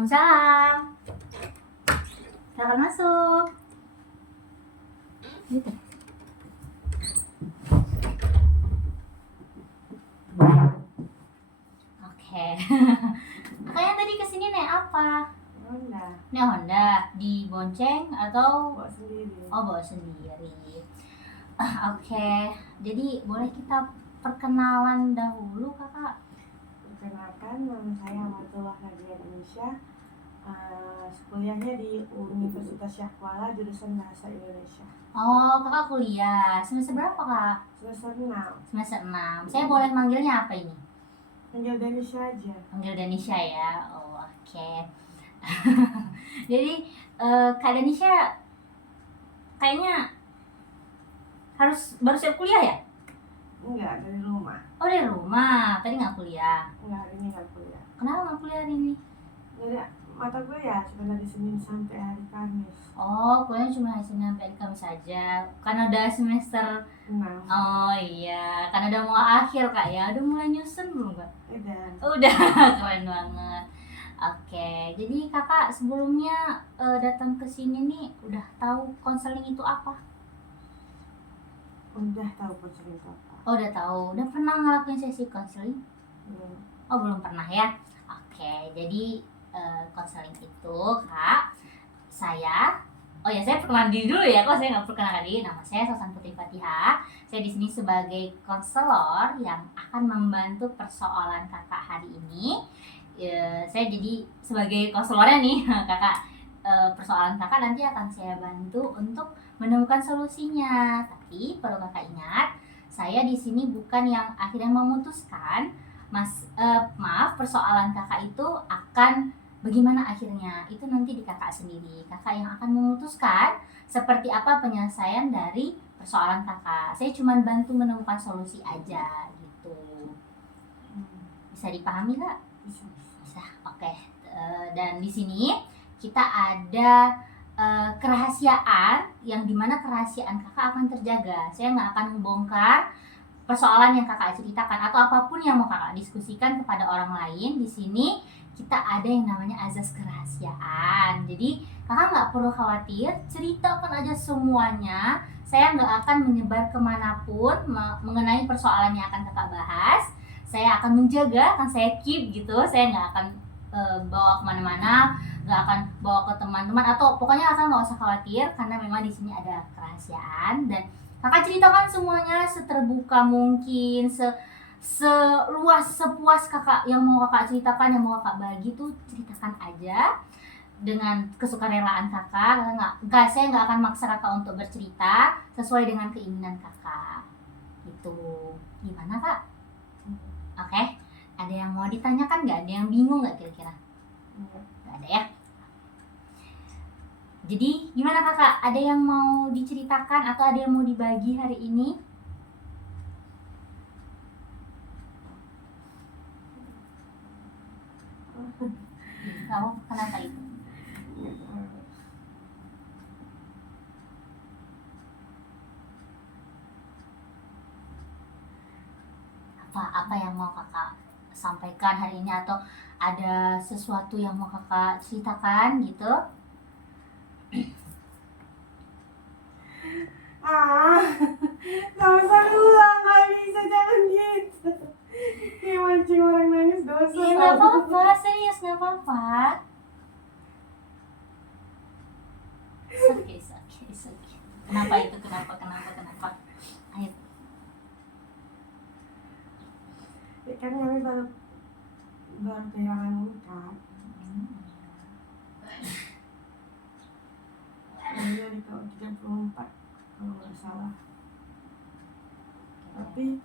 Salam. Silakan masuk. Gitu. Oke. Kakaknya tadi kesini naik apa? Honda. Naik Honda. Dibonceng atau? Bawa sendiri. Oh, bawa sendiri. Oke. Jadi boleh kita perkenalan dahulu, kakak? Perkenalkan, nama saya Amatullah Nadia Indonesia. Kuliahnya di Universitas Syah Kuala, jurusan Bahasa Indonesia. Oh, kakak kuliah. Semester berapa, kak? Semester 6. Semester 6. Saya boleh manggilnya apa ini? Panggil Danisha aja. Panggil Danisha ya. Oh, oke. Jadi Kak Danisha kayaknya harus baru siap kuliah ya? Enggak, dari rumah. Oh, dari rumah. Tadi nggak kuliah. Enggak, hari ini nggak kuliah. Kenapa nggak kuliah hari ini? Dari mata gue ya cuma dari Senin sampai hari Kamis. Oh, kuliahnya cuma hari Senin sampai Kamis saja. Karena udah semester 6. Oh iya, karena udah mau akhir kak ya. Udah mulai nyusun belum kak? Udah. Keren banget. Oke, jadi kakak sebelumnya datang ke sini nih udah tahu konseling itu apa? Udah tahu konseling itu apa? Oh, udah tahu. Udah pernah ngelakuin sesi konseling? Belum. Oh, belum pernah ya. Oke, jadi konseling itu kak, saya perkenalan diri dulu ya. Kok saya nggak perkenalan diri? Nama saya Sosan Putri Fatihah. Saya di sini sebagai konselor yang akan membantu persoalan kakak hari ini. Saya jadi sebagai konselornya nih, kakak. Persoalan kakak nanti akan saya bantu untuk menemukan solusinya. Tapi perlu kakak ingat, saya di sini bukan yang akhirnya memutuskan. Maaf, persoalan kakak itu akan bagaimana akhirnya itu nanti di kakak sendiri. Kakak yang akan memutuskan seperti apa penyelesaian dari persoalan kakak. Saya cuma bantu menemukan solusi aja gitu. Bisa dipahami nggak? Bisa. Oke. Dan di sini kita ada kerahasiaan yang dimana kerahasiaan kakak akan terjaga. Saya nggak akan membongkar persoalan yang kakak ceritakan atau apapun yang mau kakak diskusikan kepada orang lain. Di sini kita ada yang namanya azas kerahasiaan. Jadi kakak nggak perlu khawatir, ceritakan aja semuanya. Saya nggak akan menyebar kemanapun mengenai persoalan yang akan kakak bahas. Saya akan menjaga, akan saya keep gitu. Saya nggak akan bawa kemana-mana, nggak akan bawa ke teman-teman atau pokoknya kakak nggak usah khawatir karena memang di sini ada kerahasiaan. Dan kakak ceritakan semuanya seterbuka mungkin, seluas, sepuas kakak yang mau kakak ceritakan, yang mau kakak bagi tuh ceritakan aja dengan kesukarelaan kakak. Saya nggak akan maksa kakak untuk bercerita sesuai dengan keinginan kakak. Gitu. Gimana kak? Oke. Ada yang mau ditanyakan nggak? Ada yang bingung nggak kira-kira? Nggak ada ya? Jadi gimana kakak? Ada yang mau diceritakan atau ada yang mau dibagi hari ini? Kamu kenapa itu? Apa yang mau kakak sampaikan hari ini atau ada sesuatu yang mau kakak ceritakan gitu? Gak usah ulang, gak bisa, jangan gitu. Kayak mancing orang nangis dosa. Iya nggak apa-apa, serius nggak apa-apa. Oke. Kenapa itu? Kenapa? Ayo. Ya kan kami baru kehilangan Ulka. Dia di tahun 34 kalau nggak salah. Tapi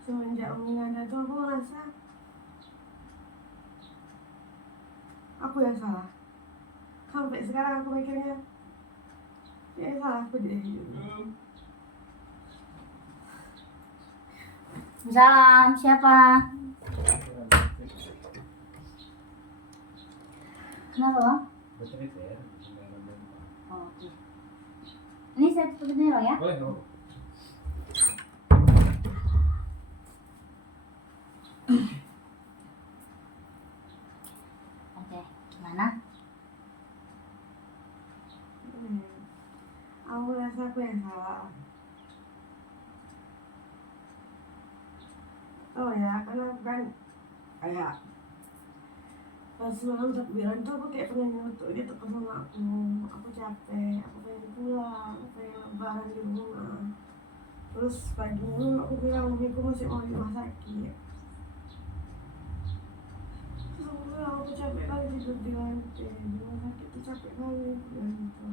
semenjak Umi ada tuh aku ngerasa aku yang salah. Sampai sekarang aku mikirnya ya salah aku deh. Salam, siapa? Kenapa bang? Oh, oke. Ini saya tutup dulu ya. Boleh. aku yang salah. Oh ya, karena kan kayak pas malam takbiran tuh aku kayak pengen nyeletuk gitu ke mama aku capek, aku pengen pulang, aku pengen lebaran di rumah. Terus paginya aku bilang mamiku masih mau di rumah sakit. Terus aku bilang aku capek kali tidur di lantai, di rumah sakit tuh capek kali, aku bilang gitu.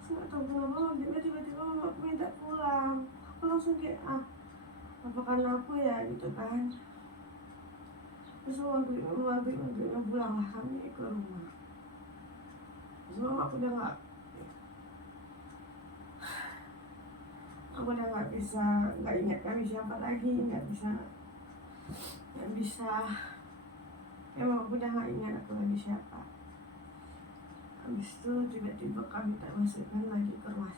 Terus nggak tahu kenapa tiba-tiba mama aku minta pulang. Aku langsung kayak apa karena aku ya gitu kan. Terus maghribnya pulanglah kami ke rumah. Terus mama aku udah nggak bisa, nggak ingat kami siapa lagi, nggak bisa, emang aku udah nggak ingat aku lagi siapa. Habis itu tiba-tiba kami tak masukkan lagi ke rumah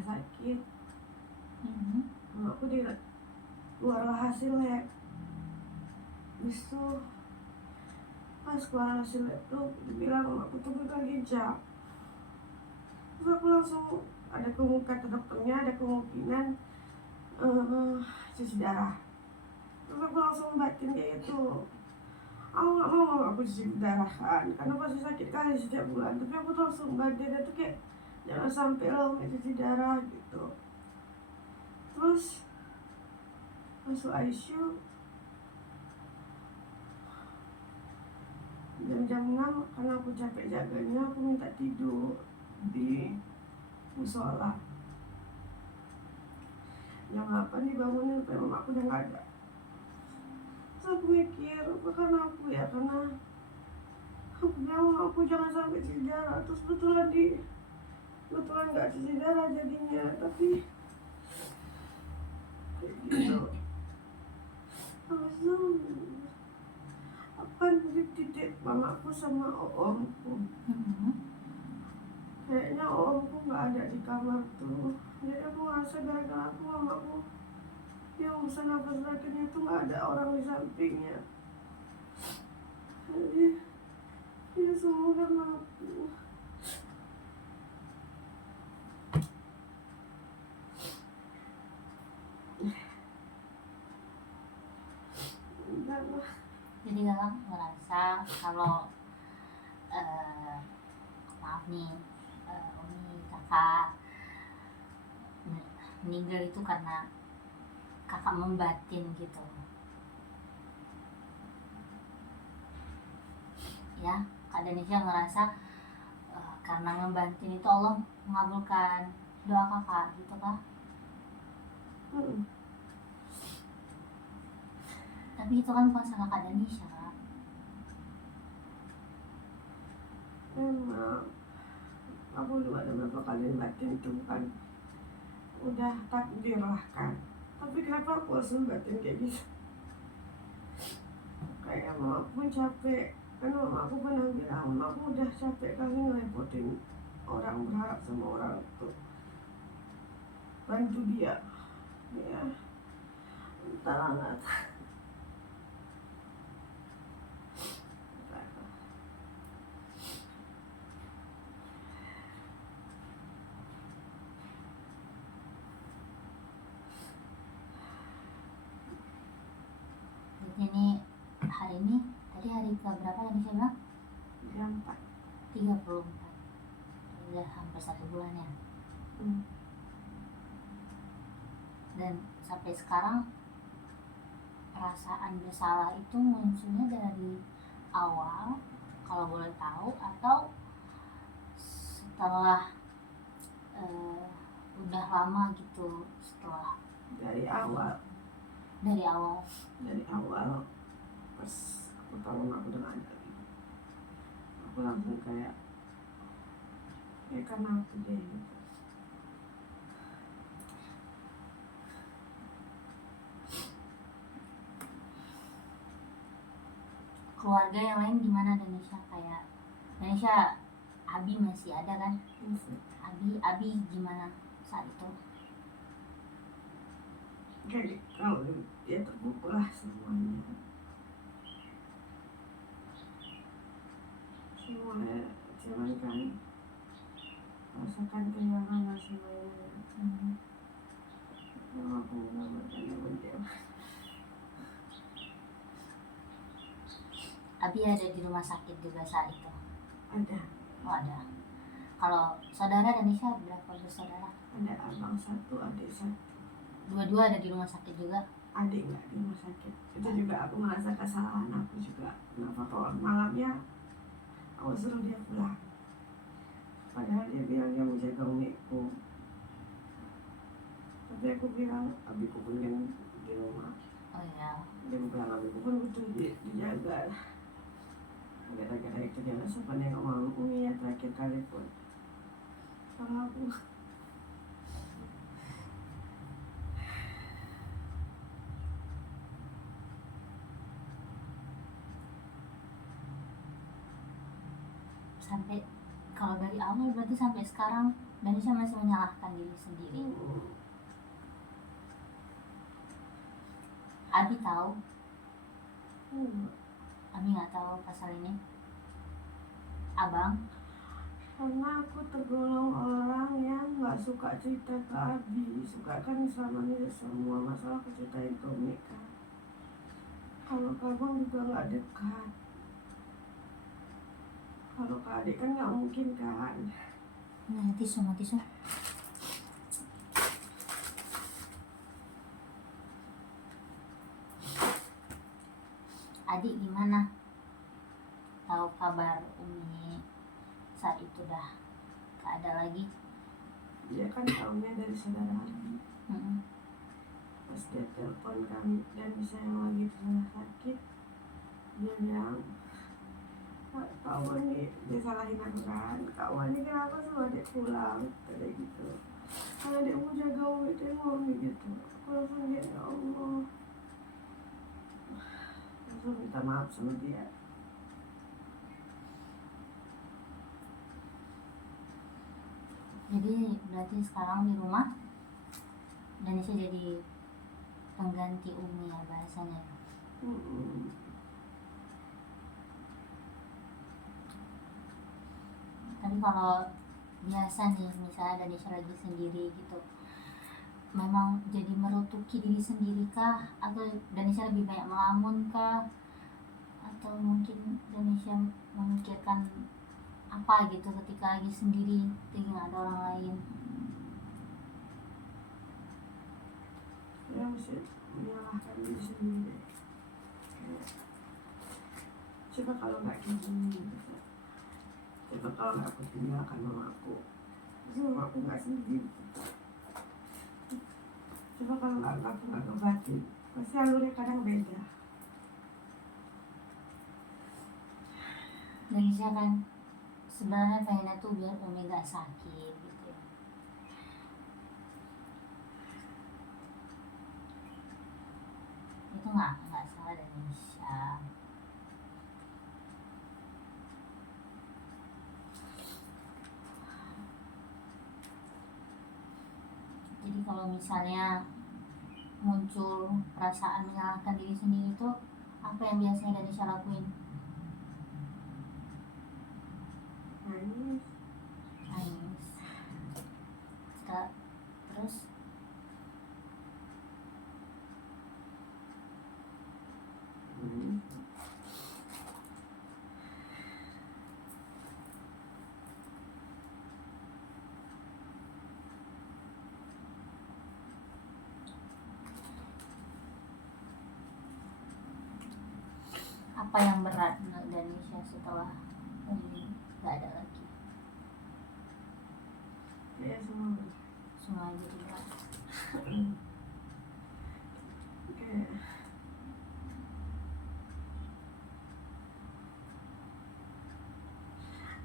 sakit. Mama aku dia keluarlah hasil lab. Habis itu pas keluar hasil lab tuh dibilang aku tunggu lagi jam. Terus aku langsung kata dokternya ada kemungkinan cuci darah. Terus aku langsung batin kayak gitu. Aku nggak mau aku cuci darah kan, karena pasti sakit kali setiap bulan. Tapi aku tuh langsung batin itu kayak jangan sampai lo nggak cuci darah gitu. Terus masuk ICU jam 6 karena aku capek jaganya, aku minta tidur di musola. Jam 8 dibangunin, memang aku udah nggak ada. Terus aku mikir, karena aku ya, karena aku bilang aku jangan sampai cuci darah. Terus betulan nggak cuci darah jadinya, tapi kayak gitu. Habis itu aku kan titik mamaku sama omku. Kayaknya omku nggak ada di kamar tuh. Jadi aku ngerasa gara-gara aku mamaku yang bisa nafas terakhirnya tuh nggak ada orang di sampingnya. Jadi ya semua karena aku. Jadi Galang merasa kalau maaf nih Umi kakak meninggal itu karena kakak membatin gitu ya. Kak Danisha ngerasa karena ngebatin itu Allah mengabulkan doa kakak gitu kah? Tapi itu kan bukan salah Kak Danisha. Memang aku juga ada beberapa kali batin itu bukan udah takdir lah kan, tapi kenapa aku harus batin kayak gitu? Kayak mama aku pun capek, kan mama aku pernah bilang mama aku udah capek kali ngerepotin orang, berharap sama orang tuh bantu dia ya, entahlah nggak tahu. Ini hari ini tadi hari ke berapa yang saya bilang? Jam 34. Udah hampir 1 bulan ya. Dan sampai sekarang perasaan bersalah itu munculnya dari awal kalau boleh tahu, atau setelah udah lama gitu? Setelah dari awal pas aku tahu aku udah gak ada, aku langsung kayak karena aku deh gitu. Keluarga yang lain gimana Danisha? Kayak Danisha, Abi masih ada kan? Abi gimana saat itu? Kayak kalau dia terpukul lah semuanya cuman kan rasakan kehilangan lah semuanya. Aku nggak bertanya dia. Abi ada di rumah sakit juga saat itu? Ada. Oh ada. Kalau saudara Danisha berapa bersaudara? Ada abang satu, adik satu. Dua-dua ada di rumah sakit juga? Adik nggak di rumah sakit. Itu juga aku merasa kesalahan aku juga. Kenapa kalau malamnya aku suruh dia pulang, padahal dia bilang dia mau jaga umikku. Tapi aku bilang abiku pun kan di rumah. Oh iya. Dia bilang abiku pun butuh dijaga. Gara-gara itu dia rasa pandai nggak mau Umi ya terakhir kali pun. Kalau aku Sampai kalau dari awal berarti sampai sekarang Danisha masih menyalahkan diri sendiri. Abi tahu? Abi nggak tahu pasal ini. Abang? karena aku tergolong orang yang nggak suka cerita ke Abi, suka kan selama ini semua masalah aku ceritain ke Umi kan. Kalau ke abang juga nggak dekat. Kalau ke adik kan nggak mungkin kan. Nah, tisu. Adik gimana? Tahu kabar Umi saat itu dah gak ada lagi? Dia kan tahunya dari saudara Abi. Pas dia telepon kami dan bisa yang lagi di rumah sakit, dia bilang, Kak Wani, dia salahin aku kan, Kak Wani kenapa suruh adik pulang, kayak gitu. Kalau dia mau jaga Umi, dia mau Umi gitu. Aku langsung lihat, ya Allah, langsung minta maaf sama dia. Jadi berarti sekarang di rumah Danisha jadi pengganti Umi ya bahasanya. Tapi kalau biasa nih misalnya Danisha lagi sendiri gitu, memang jadi merutuki diri sendiri kah? Atau Danisha lebih banyak melamun kah? Atau mungkin Danisha memikirkan apa gitu ketika lagi sendiri, ketika nggak ada orang lain? Dia mesti menyalahkan diri sendiri. Coba kalau nggak kayak gini gitu. Coba kalau nggak aku tinggalkan mama aku, terus mama aku nggak sendiri. Coba kalau aku nggak kebatin, pasti alurnya kadang beda. Danisha kan sebenarnya pengennya tuh biar Umi gak sakit gitu ya. Itu nggak salah Danisha. Jadi kalau misalnya muncul perasaan menyalahkan diri sendiri itu apa yang biasanya Danisha lakuin? Nangis. Terus apa yang berat menurut Danisha setelah Umi gak ada lagi? Ya semua Jadi berat. kayak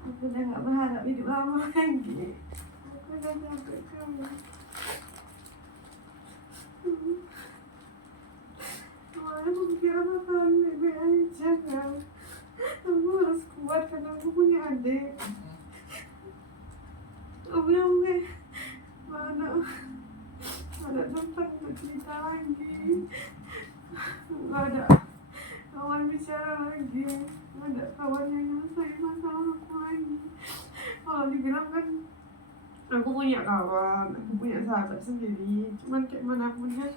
aku udah nggak berharap hidup lama lagi. Aku udah sampai kamu. Soalnya aku pikir bakalan baik-baik aja kan. Aku harus kuat karena aku punya adik. Aku bilang mana ada tempat untuk cerita lagi, nggak ada kawan bicara lagi, nggak ada kawan yang nyelesain masalah aku lagi. Kalau dibilang kan Aku punya kawan, aku punya sahabat sendiri. Cuman kayak manapun kan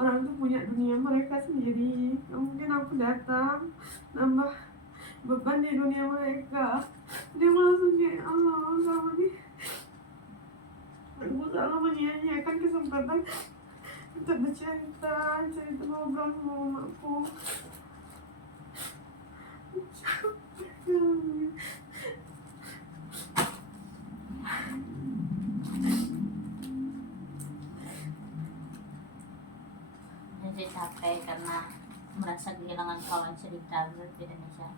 orang tuh punya dunia mereka sendiri. Gak mungkin aku datang nambah beban di dunia mereka. Dia langsung kayak Allah, kamu nih. Aku selalu menyia-nyiakan kesempatan untuk bercerita, cerita ngobrol sama mamaku. Dan saya capek karena merasa kehilangan kawan cerita di Indonesia.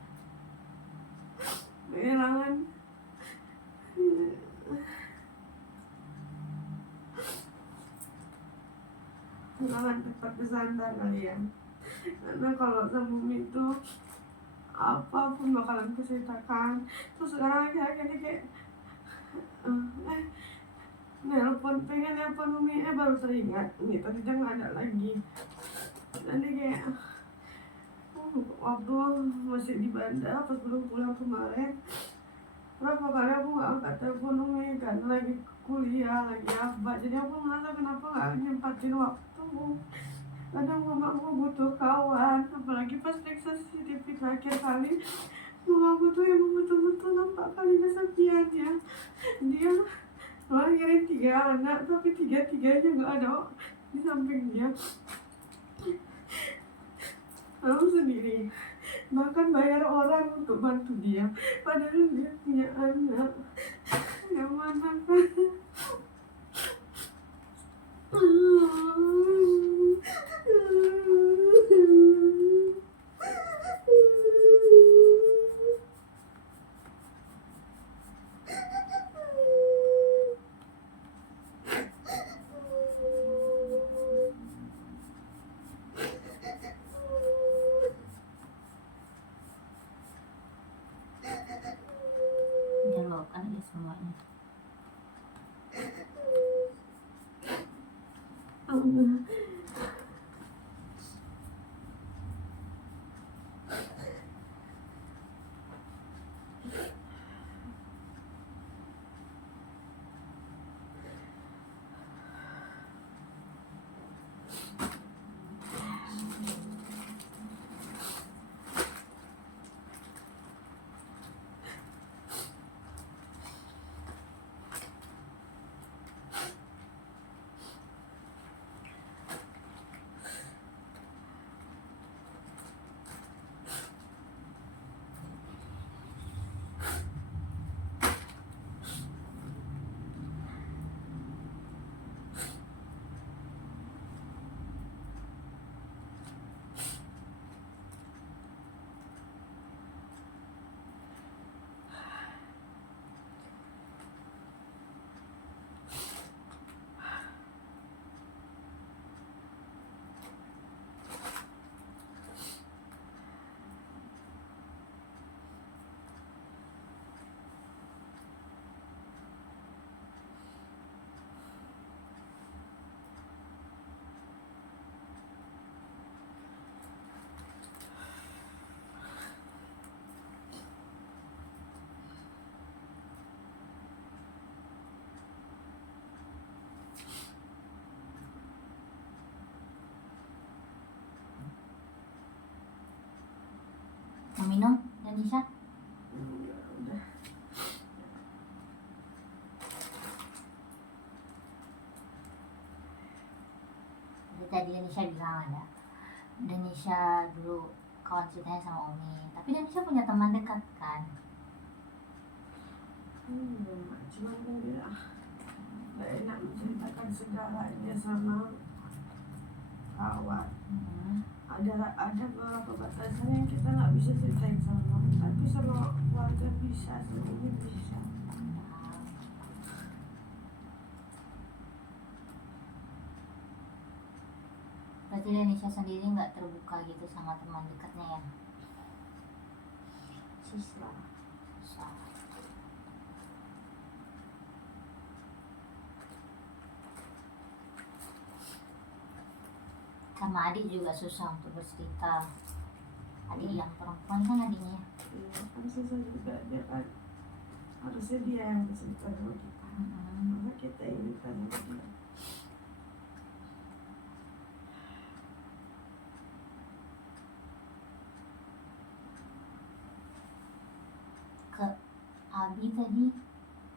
Kehilangan kehilangan tempat bersandar kalian. Karena kalau sama itu apapun bakalan kuceritakan. Terus sekarang akhir-akhir ini kayak pengen nelpon Umi, baru teringat Umi tadi dia nggak ada lagi. Nanti kayak waktu masih di Banda pas belum pulang kemarin, berapa kali aku nggak angkat telepon Umi kan lagi kuliah, lagi apa. Jadi aku merasa kenapa nggak nyempatin waktu. Kadang mamaku butuh kawan, apalagi pas periksa CCTV terakhir kali, mamaku tuh emang betul-betul nampak kali kesepiannya. Dia lahirin 3 anak, tapi 3-tiganya nggak ada di samping dia. Aku sendiri, bahkan bayar orang untuk bantu dia, padahal dia punya anak. Yang mana kan? Jangan bawakan aja semuanya. Mau minum, Danisha? Udah. Tadi Danisha bilang ada. Danisha dulu kawan ceritanya sama Umi. Tapi Danisha punya teman dekat kan? Cuman kan dia gak enak menceritakan segalanya sama kawan. Ada beberapa batasan yang kita nggak bisa ceritain sama, tapi sama keluarga bisa, sama ini bisa. Berarti Danisha sendiri nggak terbuka gitu sama teman dekatnya ya? Susah. Susah. Sama adik juga susah untuk bercerita. Adik yang perempuan kan adiknya. Iya, kan susah juga dia kan. Harusnya dia yang bercerita sama kita. Maka kita ini tanya dia. Ke Abi tadi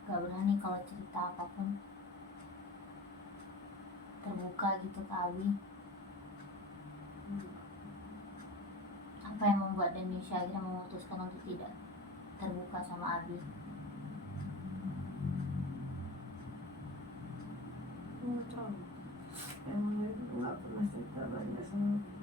gak berani kalau cerita apapun, terbuka gitu ke Abi. Apa yang membuat Denisha akhirnya memutuskan untuk tidak terbuka sama Abi? Nggak tahu. Emang itu nggak pernah cerita banyak sama dia.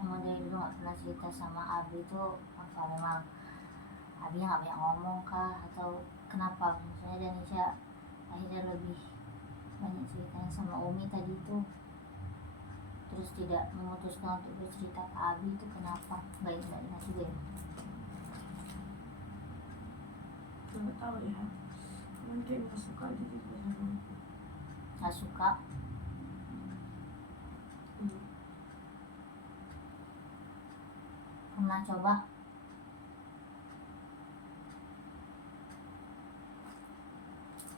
Emang dari dulu gak pernah cerita sama Abi tuh apa memang Abi gak banyak ngomong kah, atau kenapa misalnya Denisha akhirnya lebih banyak ceritanya sama Umi tadi tuh, terus tidak memutuskan untuk bercerita ke Abi itu kenapa? Gak ingat juga ya? Nggak tahu ya. Mungkin nggak suka aja cerita sama aku. Gak suka? Pernah coba?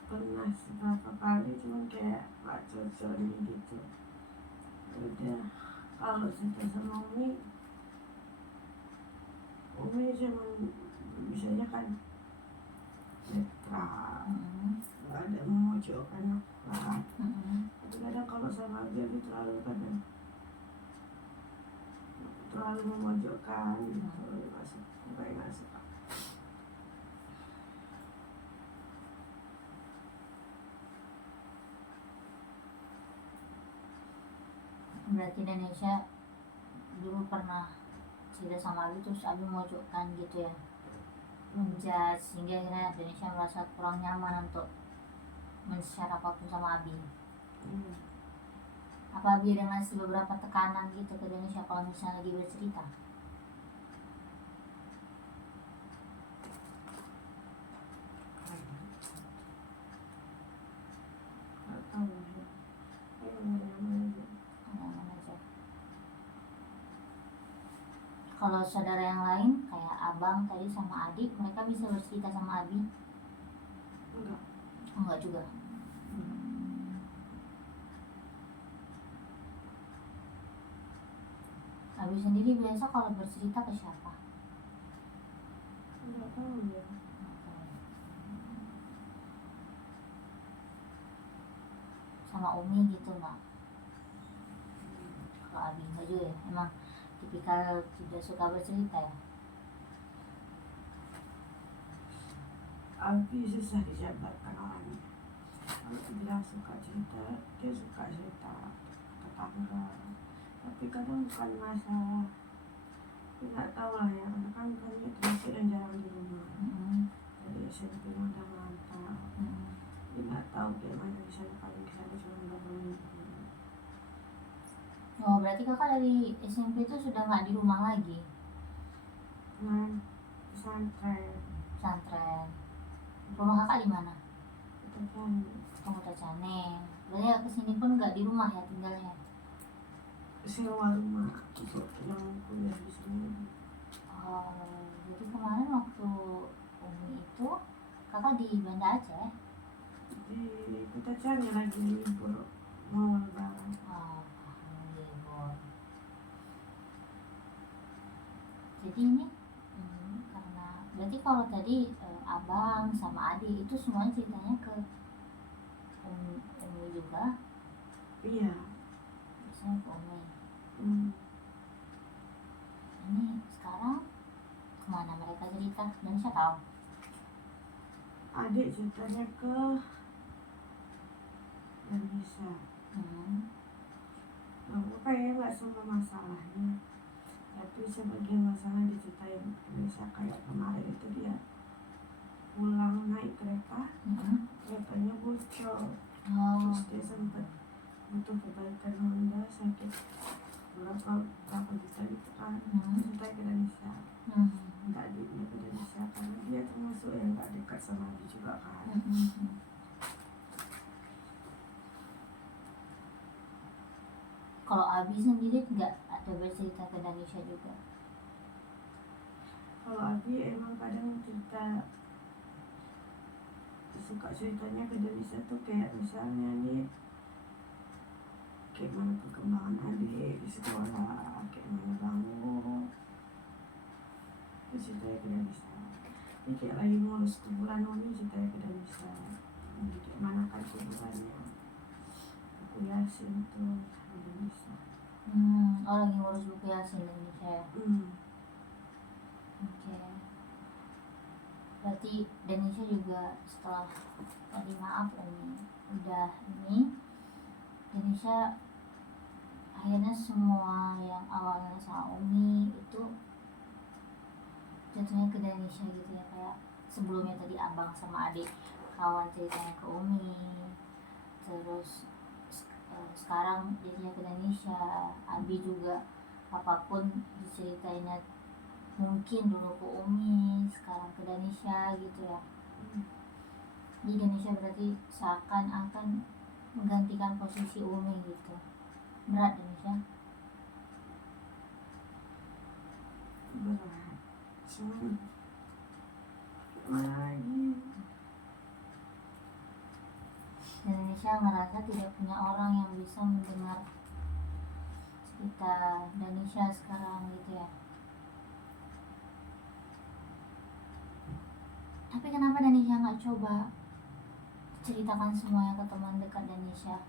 Pernah beberapa kali, cuman kayak nggak cocok gitu. Udah, kalau cerita sama Umi cuman bisa aja kan netral, nggak ada memojokkan apa. Tapi kadang kalau sama dia terlalu kadang terlalu memojokkan gitu, nggak suka. Berarti Denisha dulu pernah cerita sama Abi terus Abi memojokkan gitu ya, menjudge, sehingga akhirnya Denisha merasa kurang nyaman untuk men-share apapun sama Abi. Apa Abi ada ngasih beberapa tekanan gitu ke Denisha kalau misalnya lagi bercerita? Nggak tahu ya. Nyaman aja. Nyaman aja. Kalau saudara yang lain kayak abang tadi sama adik, mereka bisa bercerita sama Abi? Enggak juga. Abi sendiri biasa kalau bercerita ke siapa? Nggak tahu ya. Sama Umi gitu nggak? Kalau Abi enggak juga ya? Emang tipikal tidak suka bercerita ya? Abi susah dijabarkan orangnya. Kalau dia suka cerita, dia suka cerita tetangga. Tapi kadang bukan masalah. Tapi nggak tahu lah ya, karena kan dia terus dan jarang di rumah. Jadi SMP udah ngantau. Dia nggak tahu kayak mana di sana, paling di sana cuma berapa minggu. Oh berarti kakak dari SMP itu sudah nggak di rumah lagi? Pesantren. Pesantren. Rumah kakak di mana? Pesantren. Kota Caneng. Berarti kesini pun nggak di rumah ya tinggalnya? Sewa rumah untuk yang kuliah di sini. Oh, jadi kemarin waktu Umi itu kakak di Banda Aceh? Di Kota Caneng lagi libur mau lebaran. Oh, libur. Jadi ini karena berarti kalau tadi abang sama adik itu semuanya ceritanya ke Umi juga? Iya. Biasanya ke Umi. Ini sekarang kemana mereka cerita? Dan saya tahu. Adik ceritanya ke Indonesia. Aku kayaknya nggak semua masalahnya, tapi sebagian masalah diceritain Indonesia. Kayak kemarin itu dia pulang naik kereta, keretanya bocor. Terus dia sempat butuh perbaikan Honda, sakit berapa juta gitu kan. Minta ke Indonesia, minta adiknya ke Indonesia karena dia termasuk yang gak dekat sama dia juga kan. Kalau Abi sendiri nggak ada bercerita ke Indonesia juga? Kalau Abi emang kadang cerita, suka ceritanya ke Denisa tuh kayak misalnya nih, kayak mana perkembangan adik di sekolah, kayak mana bangun, terus ceritanya ke Denisa. Ini kayak lagi ngurus kuburan Umi, ceritanya ke Denisa. Ini kayak mana kan kuburannya, aku Yasin tuh ke Denisa. Oh lagi ngurus buku Yasin Indonesia ya. Oke. Berarti Indonesia juga setelah tadi maaf Umi udah ini Indonesia akhirnya semua yang awalnya sama Umi itu jatuhnya ke Indonesia gitu ya, kayak sebelumnya tadi abang sama adik kawan ceritanya ke Umi, terus sekarang jadinya ke Indonesia. Abi juga apapun diceritainnya mungkin dulu ke Umi, sekarang ke Indonesia gitu ya. Di Indonesia berarti seakan-akan menggantikan posisi Umi gitu. Berat Indonesia. Berat, cuman gimana lagi? Indonesia merasa tidak punya orang yang bisa mendengar cerita Indonesia sekarang gitu ya. Tapi kenapa Indonesia nggak coba ceritakan semuanya ke teman dekat Indonesia?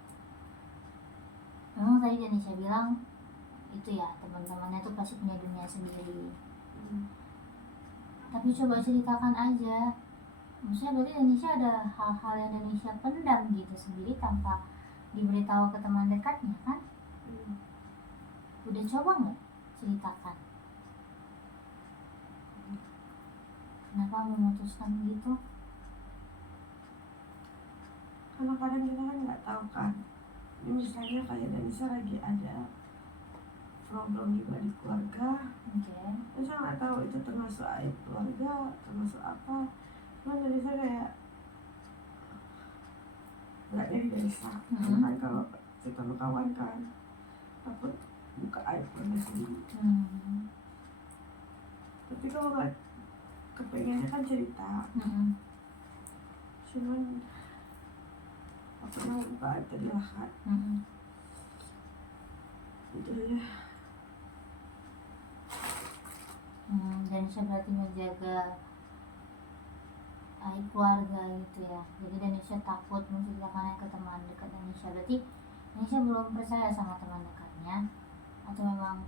Memang tadi Indonesia bilang itu ya, teman-temannya tuh pasti punya dunia sendiri. Tapi coba ceritakan aja. Maksudnya berarti Indonesia ada hal-hal yang Indonesia pendam gitu sendiri tanpa diberitahu ke teman dekatnya kan? Udah coba nggak ceritakan? Kenapa memutuskan begitu? Karena kadang kita kan nggak tahu kan. Ini misalnya kayak Denisa lagi ada problem juga di keluarga, terus saya nggak tahu itu termasuk aib keluarga, termasuk apa. Cuman Denisa kayak nggak jadi Denisa. Kan kalau kita sama kawan kan takut buka aib keluarga sendiri. Tapi kalau nggak kepengennya kan cerita. Cuman aku mau buka aib tadi lah kan. Itu aja. Indonesia berarti menjaga aib keluarga gitu ya. Jadi Indonesia takut menceritakannya ke teman dekat Indonesia. Berarti Indonesia belum percaya sama teman dekatnya, atau memang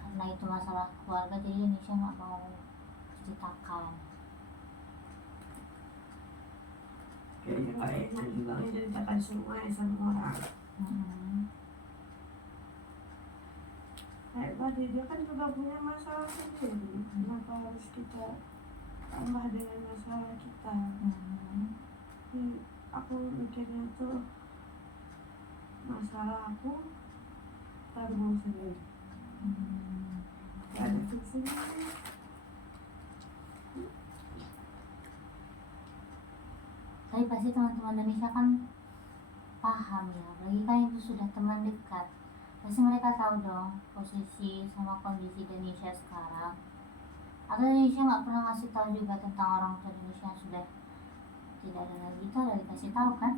karena itu masalah keluarga jadi Indonesia nggak mau ceritakan. Kayaknya nggak enak juga menceritakan semuanya sama orang. Kayak tadi dia kan juga punya masalah sendiri. Kenapa harus kita tambah dengan masalah kita? Jadi aku mikirnya tuh masalah aku tanggung sendiri. Gak ada fungsinya. Tapi pasti teman-teman Indonesia kan paham ya, apalagi kan itu sudah teman dekat. Pasti mereka tahu dong posisi sama kondisi Indonesia sekarang. Atau Indonesia nggak pernah ngasih tahu juga tentang orang tua Indonesia yang sudah tidak ada lagi, itu ada dikasih tahu kan?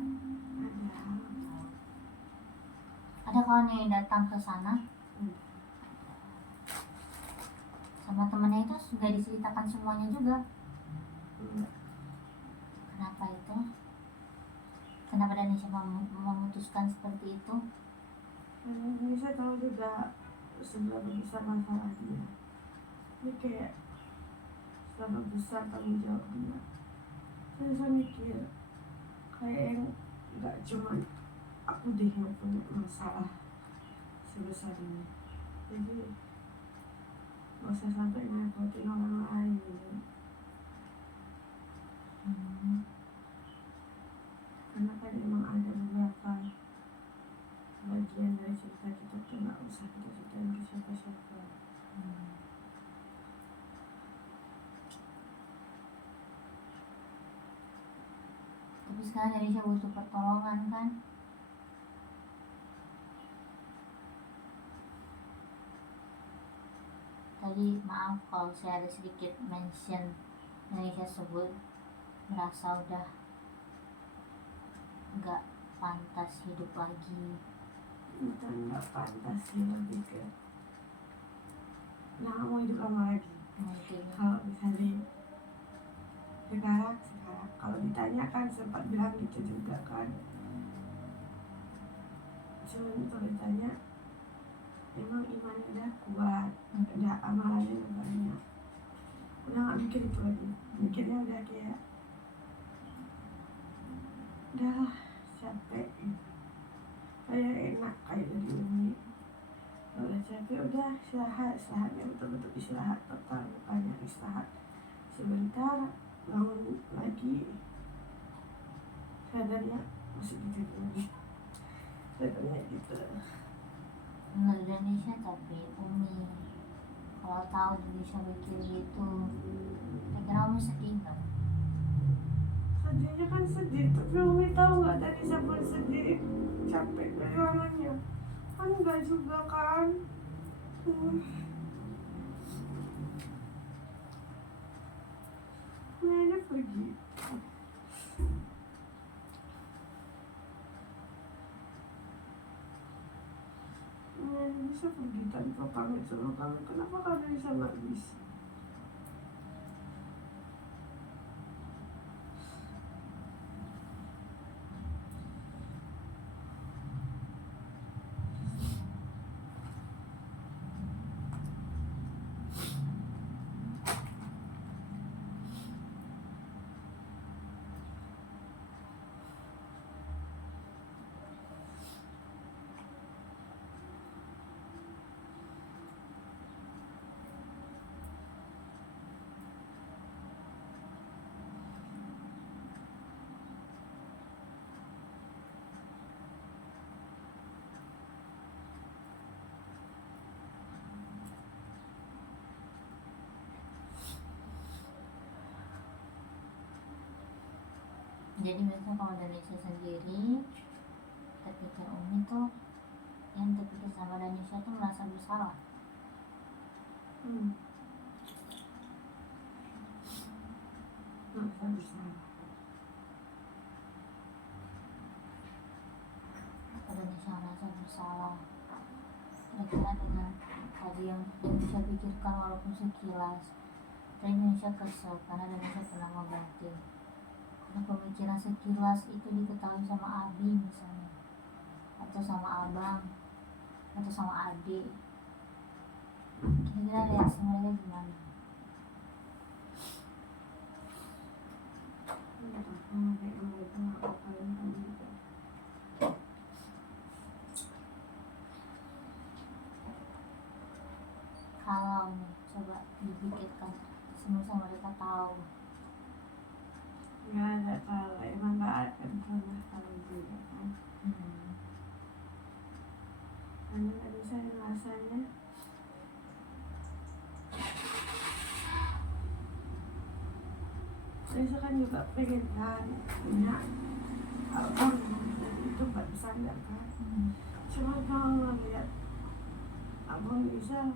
Ada kawan yang datang ke sana sama temannya itu sudah diceritakan semuanya juga. Kenapa itu? Kenapa Indonesia memutuskan seperti itu? Indonesia tahu juga seberapa besar masalah dia. Ini kayak seberapa besar tanggung jawab dia. Saya mikir kayak yang nggak cuma aku deh yang punya masalah sebesar ini. Jadi nggak usah sampai ngerepotin orang lain gitu. Karena kan emang ada beberapa bagian dari cerita kita tuh nggak usah kita ceritain ke siapa-siapa. Tapi sekarang Indonesia butuh pertolongan kan? Tadi tadi maaf kalau saya ada sedikit mention Indonesia sebut, merasa udah nggak pantas hidup lagi. Bukan nggak pantas sih, lebih ke nah mau hidup lama lagi. Mungkin Kalau misalnya sekarang kalau ditanya kan sempat bilang gitu juga kan, cuman kalau ditanya emang imannya udah kuat, udah amalannya udah banyak, udah nggak mikir itu lagi, mikirnya udah kayak udah capek, kayak enak kayak dari Umi. Udah capek udah istirahatnya betul-betul istirahat total, bukannya istirahat sebentar bangun lagi sadarnya masih gitu lagi, sadarnya gitu. Indonesia, tapi Umi kalau tahu Indonesia mikir gitu, kira-kira Umi sedih nggak? Sedihnya kan sedih, tapi Umi tahu nggak dari siapa sedih, capek perjuangannya kan enggak juga kan. Umi aja pergi, Umi aja bisa pergi tanpa pamit sama kamu, kenapa kamu bisa nggak bisa? Jadi biasanya kalau Indonesia sendiri, terpikir Umi tuh yang terpikir sama Indonesia tuh merasa bersalah. Nggak bisa. Indonesia merasa bersalah. Kira-kira dengan tadi yang Indonesia pikirkan walaupun sekilas, tapi Indonesia kesel karena Indonesia pernah ngebanting. Karena pemikiran sekilas itu diketahui sama Abi misalnya, atau sama abang, atau sama adik. Kira-kira reaksi mereka gimana? Kalau nih, coba dipikirkan, semisal mereka tahu. Nggak ada kalau, emang nggak akan pernah tahu juga kan. Karena nggak bisa rasanya. Saya kan juga pengen kan punya abang dan itu buat bersandar kan. Cuma kalau ngeliat abang bisa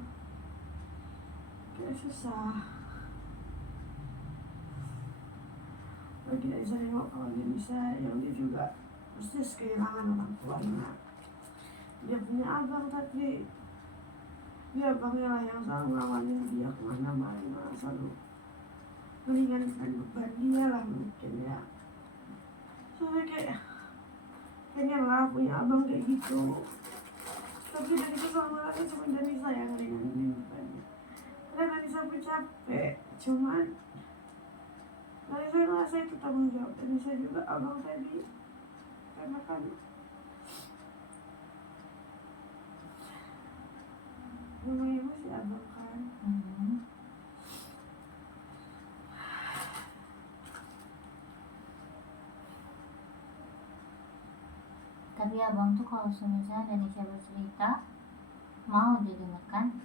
kayak susah. Lagi tidak bisa nengok kalau dia bisa, yang dia juga persis kehilangan orang tuanya. Dia punya abang tapi dia abangnya lah yang selalu ngawalin dia kemana-mana, selalu meringankan beban dia lah mungkin ya. Soalnya kayak pengen lah punya abang kayak gitu, tapi dari itu sama lagi cuma dari saya yang ringanin bebannya. Karena dari saya pun capek, cuman dari saya merasa itu tanggung jawab. Dan saya juga abang tadi, karena kan namanya masih abang kan. Tapi abang tuh kalau misalnya Indonesia bercerita, mau didengarkan.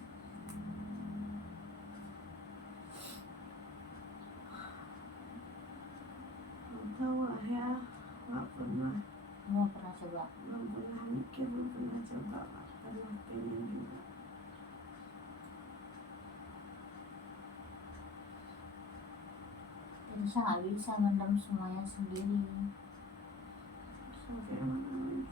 Tahu lah ya, nggak pernah Coba. belum pernah mikir, belum pernah coba, nggak pernah pengen juga. Danisha nggak bisa mendam semuanya sendiri. Sampai mana?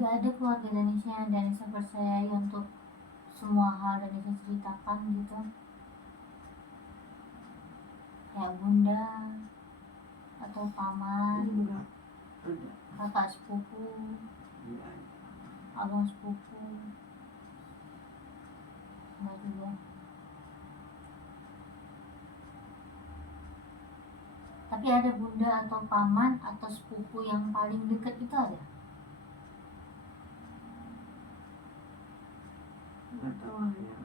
Gak ada keluarga Danisha yang Danisha percayai untuk semua hal Danisha ceritakan gitu, kayak bunda atau paman, Enggak ada. kakak sepupu, Enggak ada. abang sepupu, enggak juga. Tapi ada bunda atau paman atau sepupu yang paling dekat itu ada. Enggak tahu ya.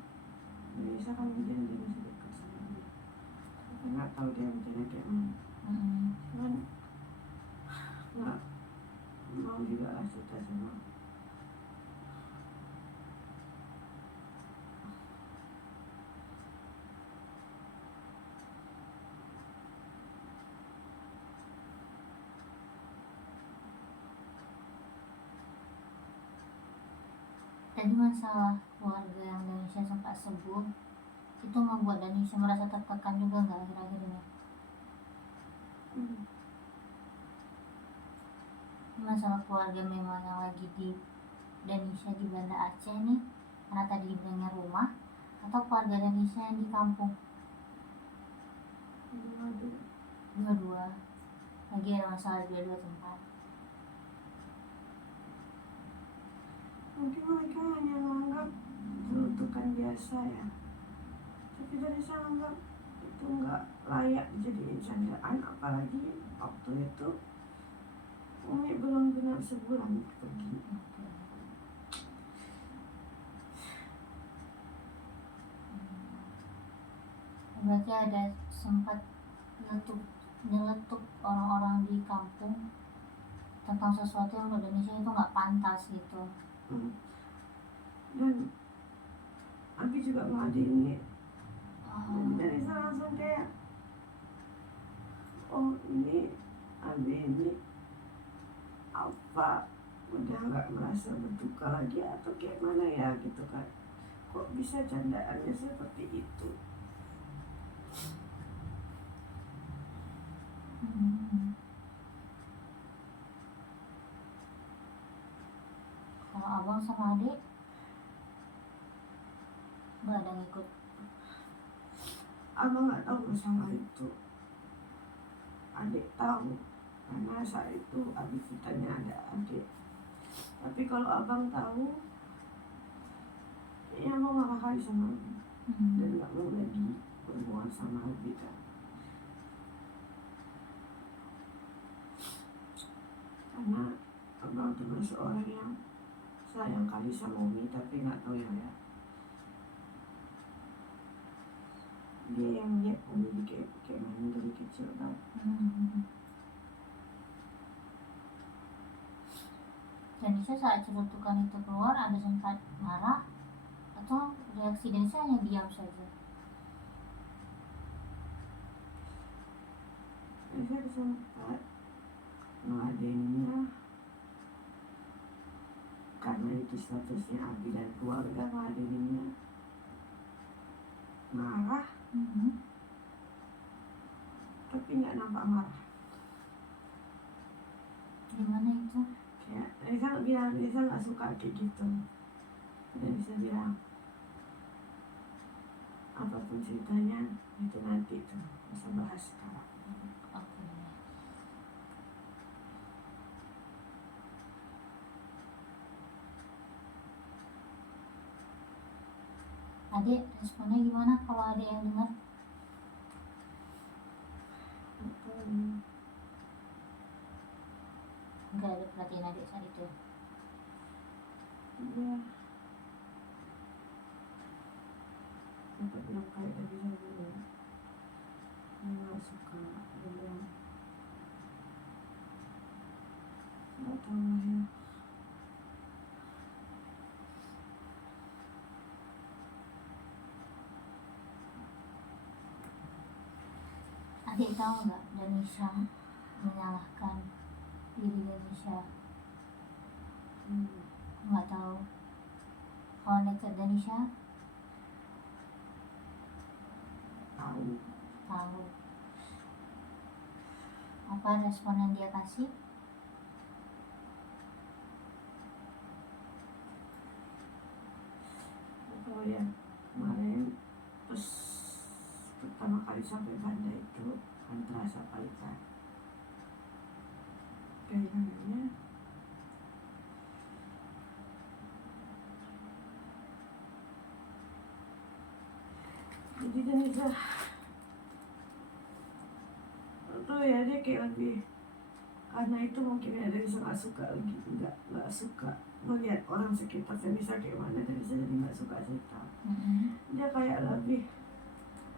Bisa kan mungkin dia masih dekat sama dia. Tapi nggak tahu dia mungkin kayak mana. Cuman nggak mau juga lah cerita sama. Tadi masalah keluarga yang Danisha sempat sebut itu membuat Danisha merasa tertekan juga nggak akhir-akhir ini? Masalah keluarga memang yang lagi di Danisha di Banda Aceh nih, karena tadi dibilangnya rumah, atau keluarga Danisha yang di kampung? Dua-dua. Lagi ada masalah di dua-dua tempat. Mungkin mereka hanya menganggap celutukan biasa ya. Tapi dari saya anggap itu nggak layak dijadiin candaan, apalagi waktu itu Umi belum genap sebulan pergi. Berarti ada sempat nyeletuk orang-orang di kampung tentang sesuatu yang menurut Danisha itu nggak pantas gitu. Dan Abi juga mengadili. Jadi dari sana langsung kayak, oh ini Abi ini apa, udah nggak merasa berduka lagi atau kayak mana ya gitu kan. Kok bisa candaannya seperti itu. Kalau abang sama adik nggak ada ngikut? Abang nggak tahu masalah itu. Adik tahu karena saat itu Abi kitanya ada adik. Tapi kalau abang tahu, ya abang marah kali sama Abi dan nggak mau lagi berhubungan sama Abi kan. Karena abang termasuk orang yang sayang kali sama Umi, tapi nggak tahu ya. Dia yang lihat Umi kayak mana dari kecil kan. Danisha saat celutukan itu keluar ada sempat marah atau reaksi Danisha hanya diam saja? Saya sempat ngeladeninnya karena itu statusnya Abi dan keluarga, ngeladeninnya marah, tapi nggak nampak marah. Gimana itu? Kayak Reza bilang Reza nggak suka kayak gitu. Dan Reza bilang apapun ceritanya itu nanti tuh bisa bahas sekarang. Oke. Adik responnya gimana kalau ada yang dengar? Nggak ada perhatian adik saat itu? Iya. Sempat bilang kayak tadi saya dulu, dia nggak suka. Dia bilang nggak tahu lah ya. Adik tahu nggak Danisha menyalahkan diri Danisha? Nggak tahu. Kalau dekat Danisha tahu. tahu. Apa respon yang dia kasih? Oh ya, kemarin pas pertama kali sampai Banda itu kan terasa pahitnya kehilangannya. Jadi Danisa tuh ya dia kayak lebih, karena itu mungkin ya Danisa nggak suka lagi, nggak suka melihat orang sekitar Danisa kayak mana. Danisa jadi nggak suka cerita. Dia kayak lebih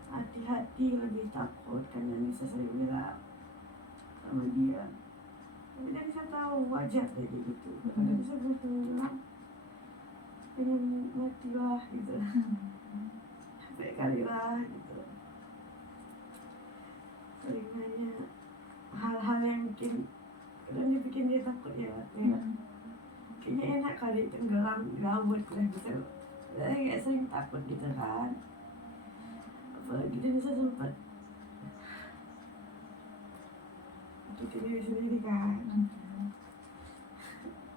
hati-hati, lebih takut karena Danisa sering bilang sama dia. Tapi Danisa tahu wajar dia gitu, karena Danisa bilang pengen matilah gitu, sampai kali lah gitu. Sering nanya hal-hal yang mungkin kadang dia bikin dia takut ya, kayaknya enak kali tenggelam di laut lah gitu. Saya kayak sering takut gitu kan, apalagi dia bisa sempat bikin diri sendiri kan.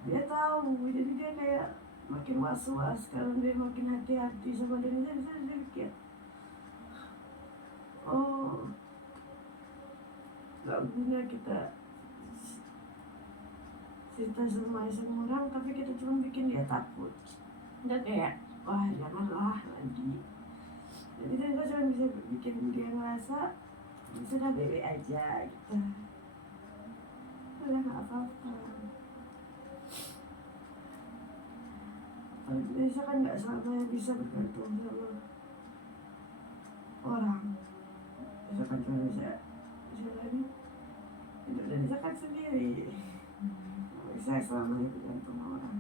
Dia tahu, jadi dia kayak makin was-was kalau dia makin hati-hati sama diri. Dia pikir, oh gak guna kita cerita sama orang, tapi kita cuma bikin dia takut. Udah kayak, wah janganlah lagi. Jadi kita cuma bisa bikin dia ngerasa sudah bebek aja gitu, udah gak apa-apa. Indonesia kan gak selamanya bisa bergantung sama orang. Indonesia kan cuma bisa jalani hidup Indonesia kan sendiri, bisa selamanya bergantung sama orang.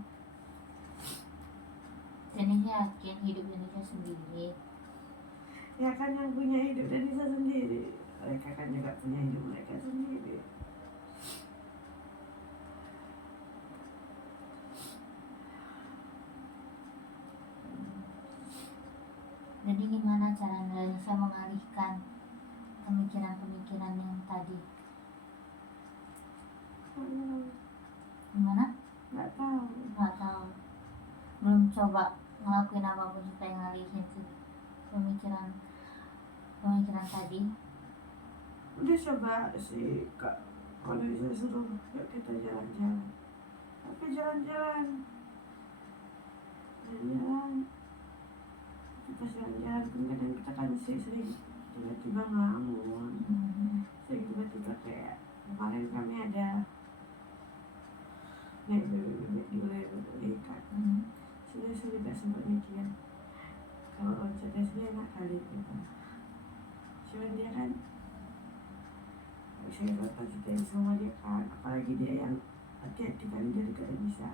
Danisha yakin hidup Danisha sendiri. Ya kan yang punya hidup Indonesia sendiri, mereka kan juga punya hidup mereka sendiri. Jadi gimana cara Danisha mengalihkan pemikiran-pemikiran yang tadi? Gimana? Nggak tahu. Nggak tahu. Belum coba ngelakuin apapun supaya ngalihin pemikiran tadi. Udah coba sih kak, kalau bisa suruh yuk kita jalan-jalan, tapi jalan-jalan pas jalan-jalan kan kadang kita kan sering tiba-tiba ngelamun, sering tiba-tiba kayak kemarin kami ada naik bebek di wilayah kan. Saya juga sempat mikir kalau loncat dia enak kali gitu, cuman dia kan saya bakal ceritain sama dia kan, apalagi dia yang hati-hati kali dia juga bisa.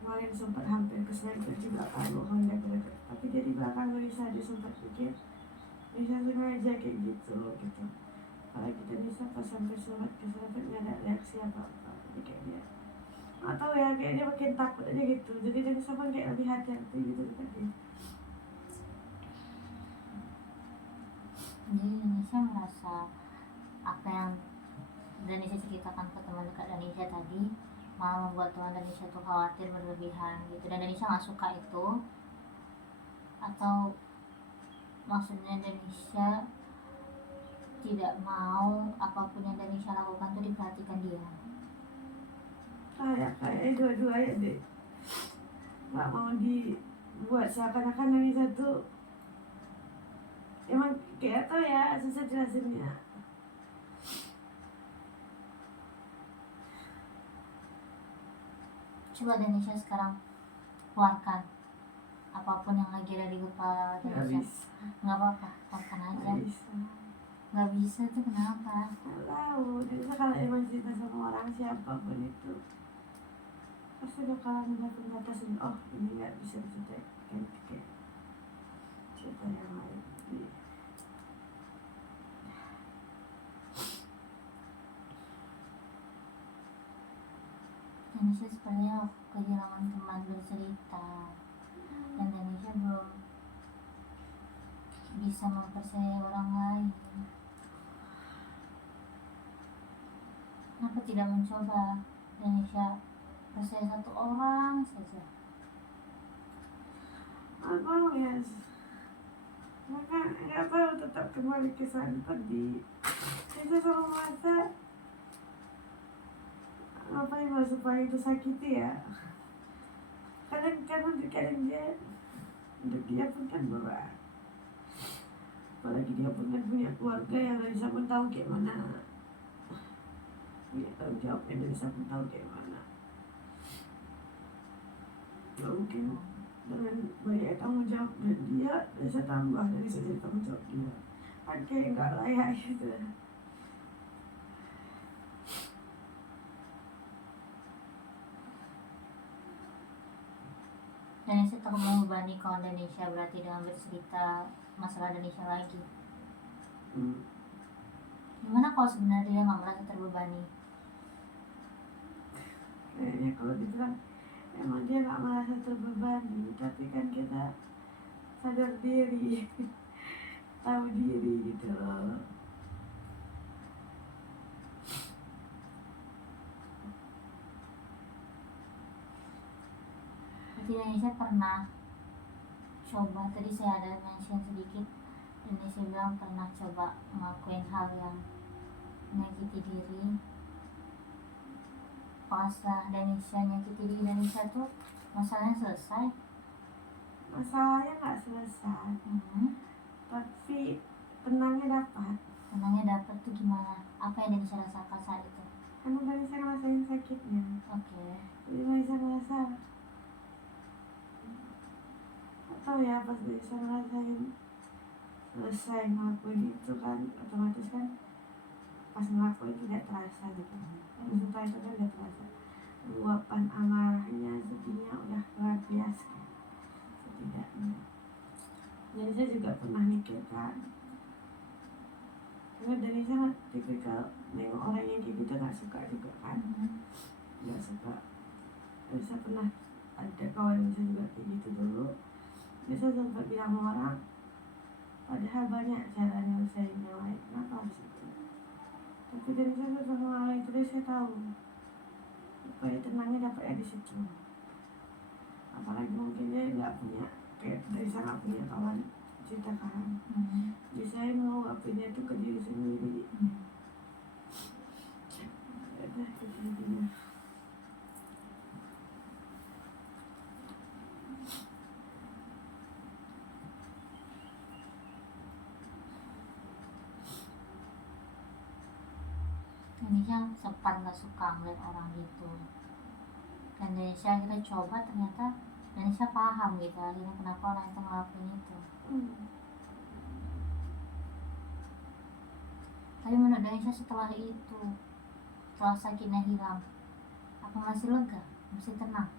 Kemarin sempat hampir keselengkat juga kan, Honda deket, tapi dia di belakang gak bisa. Dia sempat pikir bisa sengaja kayak gitu. Apalagi kita bisa pas sampai sholat keselengkat gak ada reaksi apa-apa. Jadi kayak dia nggak tahu ya, kayak dia makin takut aja gitu. Jadi dia sama kayak lebih hati-hati gitu dekat dia. Jadi Danisha merasa apa yang Danisha ceritakan ke teman dekat Danisha tadi malah membuat teman Danisha tuh khawatir berlebihan gitu, dan Danisha nggak suka itu. Atau maksudnya Danisha tidak mau apapun yang Danisha lakukan tuh diperhatikan dia. Kayak dua-duanya deh, nggak mau dibuat seakan-akan Danisha tuh emang kayak tau ya, susah jelasinnya. Coba Danisha sekarang keluarkan apapun yang lagi ada di kepala Danisha. Nggak apa-apa, keluarkan aja. Nggak bisa tuh kenapa? Nggak tahu. Danisha kalau emang cerita sama orang siapapun itu pasti bakalan ada pembatasan. Oh ini nggak bisa diceritain kayak cerita yang lain. Danisha sepertinya kehilangan teman bercerita, dan bisa mempercayai orang lain. Kenapa tidak mencoba Indonesia percaya satu orang saja? Aku ya, maka nggak tahu tetap kembali ke sana tadi. Saya selalu merasa apa yang mau supaya itu sakiti ya. Kadang dia untuk dia pun kan berat. Apalagi dia pun kan punya keluarga yang dari saya pun tahu kayak mana. Punya tanggung jawab yang dari saya pun tahu kayak mana. Gak mungkin dengan banyak tanggung jawab dan dia bisa tambah dari saya tanggung jawab dia. Kan kayak nggak layak gitu. Indonesia takut membebani kawan Indonesia berarti dengan bercerita masalah Indonesia lagi. Gimana kalau sebenarnya dia nggak merasa terbebani? Kayaknya kalau dibilang emang dia nggak merasa terbebani, tapi kan kita sadar diri, tahu diri gitu loh. Berarti Indonesia pernah coba, tadi saya ada mention sedikit, Indonesia bilang pernah coba ngelakuin hal yang menyakiti diri. Pasal Indonesia nyakiti diri Indonesia tuh masalahnya selesai. Masalahnya nggak selesai, tapi tenangnya dapat. Tenangnya dapat tuh gimana? Apa yang Indonesia rasakan saat itu? Karena dari saya ngerasain sakitnya. Oke. Jadi bisa ngerasa atau ya pas bisa ngerasain selesai ngelakuin itu kan otomatis kan pas ngelakuin tidak terasa gitu. Setelah itu kan tidak terasa luapan amarahnya, sedihnya udah terbiasa setidaknya. Jadi saya juga pernah mikir kan, karena dari sana tipikal nengok orang yang kayak gitu nggak suka juga kan, nggak suka. Dan saya pernah ada kawan yang saya juga kayak gitu dulu. Jadi saya sempat bilang sama orang, padahal banyak cara nyelesain yang lain, kenapa harus itu? Tapi dari saya sama orang itu dari saya tahu supaya tenangnya dapatnya di situ. Apalagi mungkin dia nggak punya, kayak dari saya nggak punya kawan ceritakan. Jadi saya mau ngapainnya itu ke diri sendiri. Ada kejadiannya. Indonesia sempat nggak suka ngeliat orang gitu. Dan Indonesia kita coba ternyata Indonesia paham gitu akhirnya kenapa orang itu ngelakuin itu. Tapi menurut Indonesia setelah itu, setelah sakitnya hilang, apa masih lega? Masih tenang?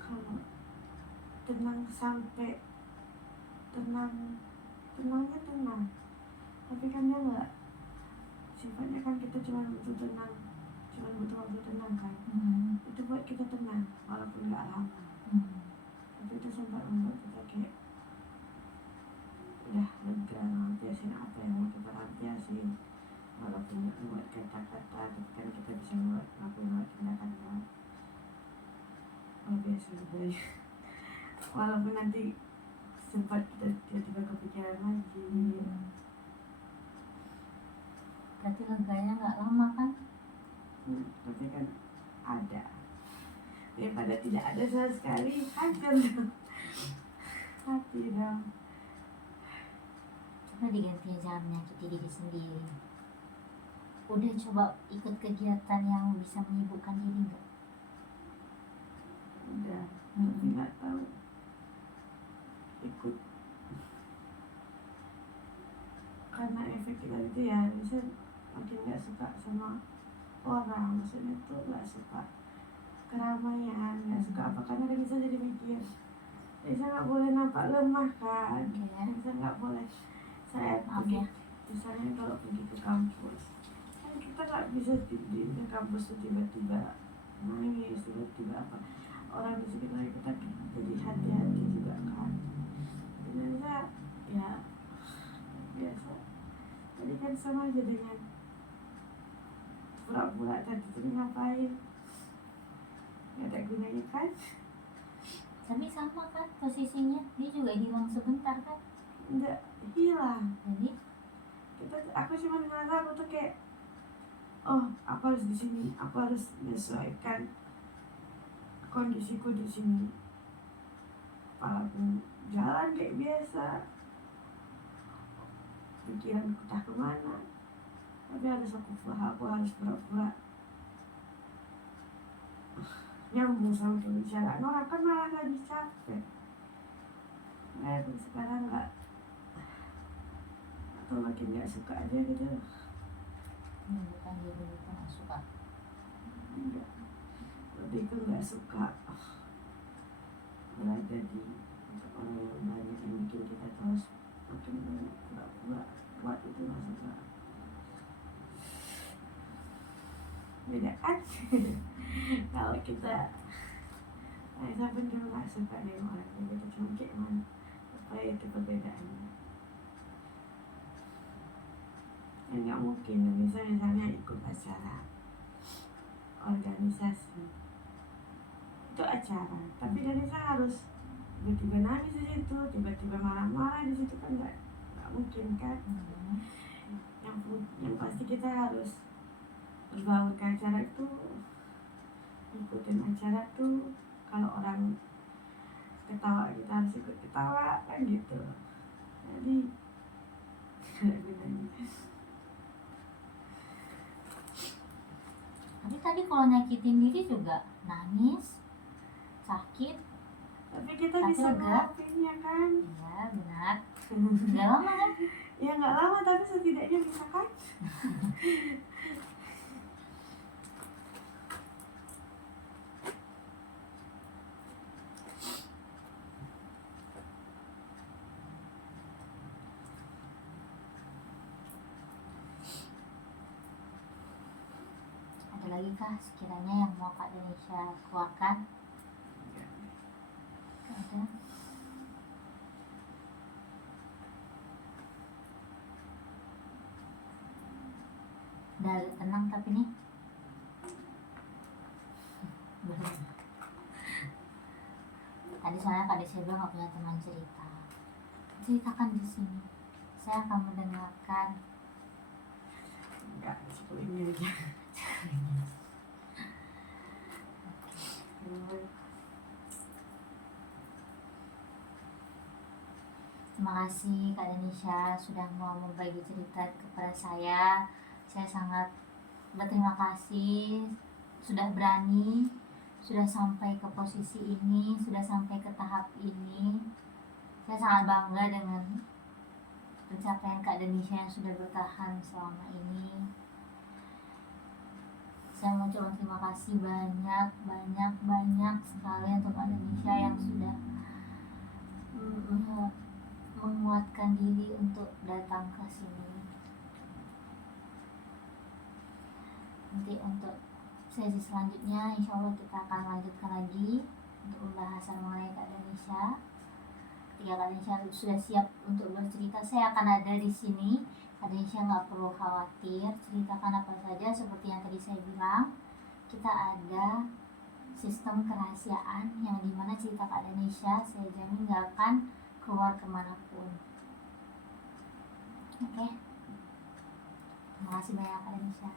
Kalau tenang sampai tenangnya tenang, tapi kan dia nggak, sifatnya kan kita cuma butuh tenang, cuma butuh waktu tenang kan. Itu buat kita tenang walaupun nggak lama. Tapi itu sempat membuat kita kayak udah lega lampiasin apa yang mau kita lampiasin, walaupun nggak buat kata-kata, tapi kan kita bisa ngelakuin tindakan yang biasa sebenarnya. Walaupun nanti sempat kita tiba-tiba kepikiran lagi. Berarti leganya nggak lama kan? Tapi kan ada, daripada tidak ada sama sekali, hancur hati dong. Coba diganti, jangan menyakiti diri sendiri. Udah coba ikut kegiatan yang bisa menyibukkan diri nggak? Udah, tapi nggak tahu ikut. Karena efek itu ya, bisa makin nggak suka sama orang, maksudnya tuh nggak suka keramaian, nggak suka apa, karena dia bisa jadi mikir bisa nggak boleh nampak lemah kan. Bisa nggak boleh saya pergi, misalnya kalau pergi ke kampus kan kita nggak bisa di kampus tuh tiba-tiba nangis, tiba-tiba apa, orang di sekitar kita jadi hati-hati juga kan. Dan sama aja dengan pura-pura tadi tuh ngapain, nggak ada gunanya kan. Tapi sama kan posisinya, dia juga hilang sebentar kan. Nggak hilang. Jadi Aku cuma ngerasa aku tuh kayak, oh aku harus di sini, aku harus menyesuaikan kondisiku di sini. Kepalaku jalan kayak biasa, pikiran entah kemana, tapi aku harus pura-pura nyambung sama pembicaraan orang, kan malah lagi capek. Aku sekarang nggak, atau makin nggak suka aja gitu. bukan dia begitu nggak suka. Enggak, lebih ke nggak suka berada di untuk orang yang banyak yang bikin kita terus makin banyak pura-pura buat itu, nggak suka. Beda kan. Kalau kita saya pun juga nggak suka dengan orang yang kita cuma kayak mana, apa itu perbedaannya. Ya nggak mungkin misalnya ikut acara organisasi itu acara, tapi Danisa harus tiba-tiba nangis di situ, tiba-tiba marah-marah di situ, kan nggak mungkin kan. Yang pasti kita harus berbaur ke acara itu, ikutin acara tuh. Kalau orang ketawa kita harus ikut ketawa kan gitu. Jadi nggak gunanya. Tapi tadi kalau nyakitin diri juga nangis, sakit. Tapi kita Tapi bisa lega. ngapainnya kan. Iya benar. Gak lama kan? Ya nggak lama, tapi setidaknya bisa kan. Ada lagi kah sekiranya yang mau Kak Denisha keluarkan? Ada. Udah agak tenang tapi nih. Tadi soalnya Kak Denisha bilang gak punya teman cerita. Ceritakan di sini. Saya akan mendengarkan. Enggak, seperti ini aja. Terima kasih Kak Denisha sudah mau membagi cerita kepada saya. Saya sangat berterima kasih sudah berani, sudah sampai ke posisi ini, sudah sampai ke tahap ini. Saya sangat bangga dengan pencapaian Kak Denisha yang sudah bertahan selama ini. Saya mau coba terima kasih banyak sekali untuk Kak Denisha yang sudah menguatkan diri untuk datang ke sini. Nanti untuk sesi selanjutnya insya Allah kita akan lanjutkan lagi untuk pembahasan mengenai Kak Denisha. Ketika Kak Denisha sudah siap untuk bercerita, saya akan ada di sini. Kak Denisha nggak perlu khawatir, ceritakan apa saja seperti yang tadi saya bilang. Kita ada sistem kerahasiaan yang dimana cerita Kak Denisha saya jamin nggak akan keluar kemanapun. Oke. Terima kasih banyak Kak Denisha.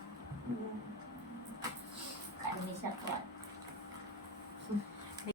Kak Denisha kuat.